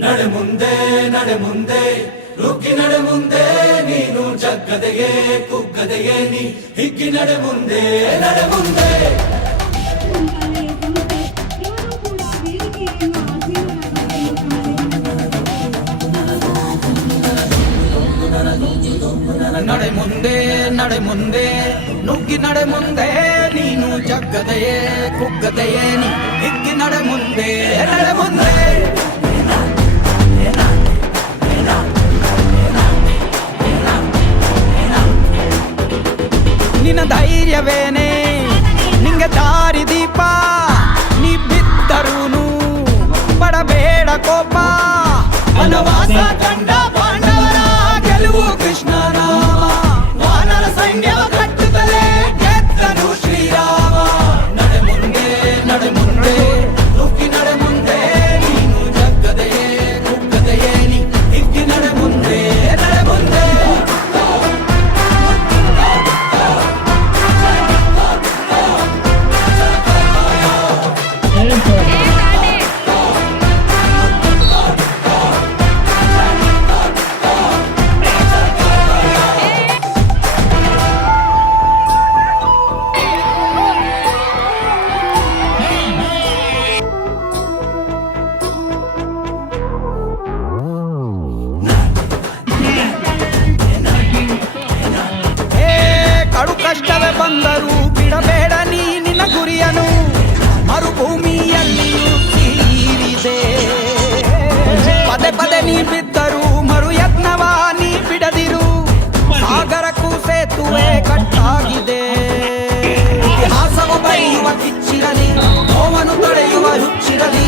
ನಡೆ ಮುಂದೆ ನಡೆ ಮುಂದೆ ನುಗ್ಗಿ ನಡೆ ಮುಂದೆ ನೀನು ಜಗ್ಗದೆಯೇ ಕುಗ್ಗದೆಯೇ ನೀ ಹಿಗ್ಗಿ ನಡೆ ಮುಂದೆ ನಡೆ ಮುಂದೆ ನಡೆ ಮುಂದೆ ನಡೆ ಮುಂದೆ ನುಗ್ಗಿ ನಡೆ ಮುಂದೆ ನೀನು ಜಗ್ಗದೆಯೇ ಕುಗ್ಗದೆಯೇ ನೀ ಹಿಗ್ಗಿ ನಡೆ ಮುಂದೆ ನಡೆ ಮುಂದೆ ನಿನ್ನ ಧೈರ್ಯವೇನೆ ನಿಂಗೆ ದಾರಿ ದೀಪ ನೀ ಬಿದ್ದರೂನು ಪಡಬೇಡ ಕೋಪ ವನವಾಸ ಕಂಡ ಪಾಂಡವರ ಗೆಲುವು ಕೃಷ್ಣ ನಾಮ ವಾನರ ಸೈನ್ಯವ ಕಟ್ಟುತ್ತಲೇ ಗೆದ್ದನು ಶ್ರೀರಾಮ ನಡೆ ಮುಂದೆ ನಡೆ ಮುಂದೆ ನುಗ್ಗಿ ನಡೆ ಮುಂದೆ ನೀನು ಜಗ್ಗದೆಯೇ ಕುಗ್ಗದೆಯೇ ನೀ ಹಿಗ್ಗಿ ನಡೆ ಮುಂದೆ ನಡೆ ಮುಂದೆ ಕಡು ಕಷ್ಟವೇ ಬಂದರೂ ಬಿಡಬೇಡ ನೀ ನಿನ್ನ ಗುರಿಯನು ಮರುಭೂಮಿಯಲ್ಲಿಯೂ ತೀರಿದೆ ಪದೇ ಪದೇ ನೀ ಬಿದ್ದರೂ ಮರು ಯತ್ನವ ನೀ ಬಿಡದಿರು ಸಾಗರಕ್ಕೂ ಸೇತುವೆ ಕಟ್ಟಾಗಿದೆ ಇತಿಹಾಸವ ಬರೆಯುವ ಕಿಚ್ಚಿರಲಿ ನೋವನ್ನು ತೊಳೆಯುವ ಹುಚ್ಚಿರಲಿ